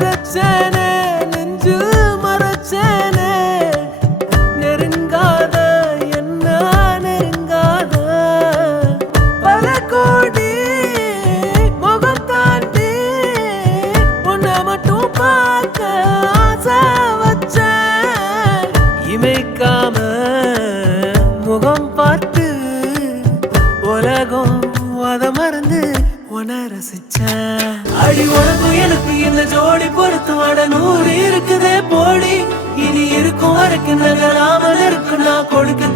மறைச்சேனே நெஞ்சு மறைச்சேனே நெருங்காத என்ன நெருங்காத பல கோடி முகம் தாண்டி உன்னை மட்டும் பார்க்க ஆசை வச்சேன் இமைக்காம முகம் பார்த்து உலகம் அத மறந்து உன ரசிச்சேன் அடி உனக்கும் எனக்கு இந்த ஜோடி பொறுத்தும் அட 100 இருக்குதே போடி இனி இருக்கும் வரைக்கும் நகராமல் இருக்கு நான் கொடுக்க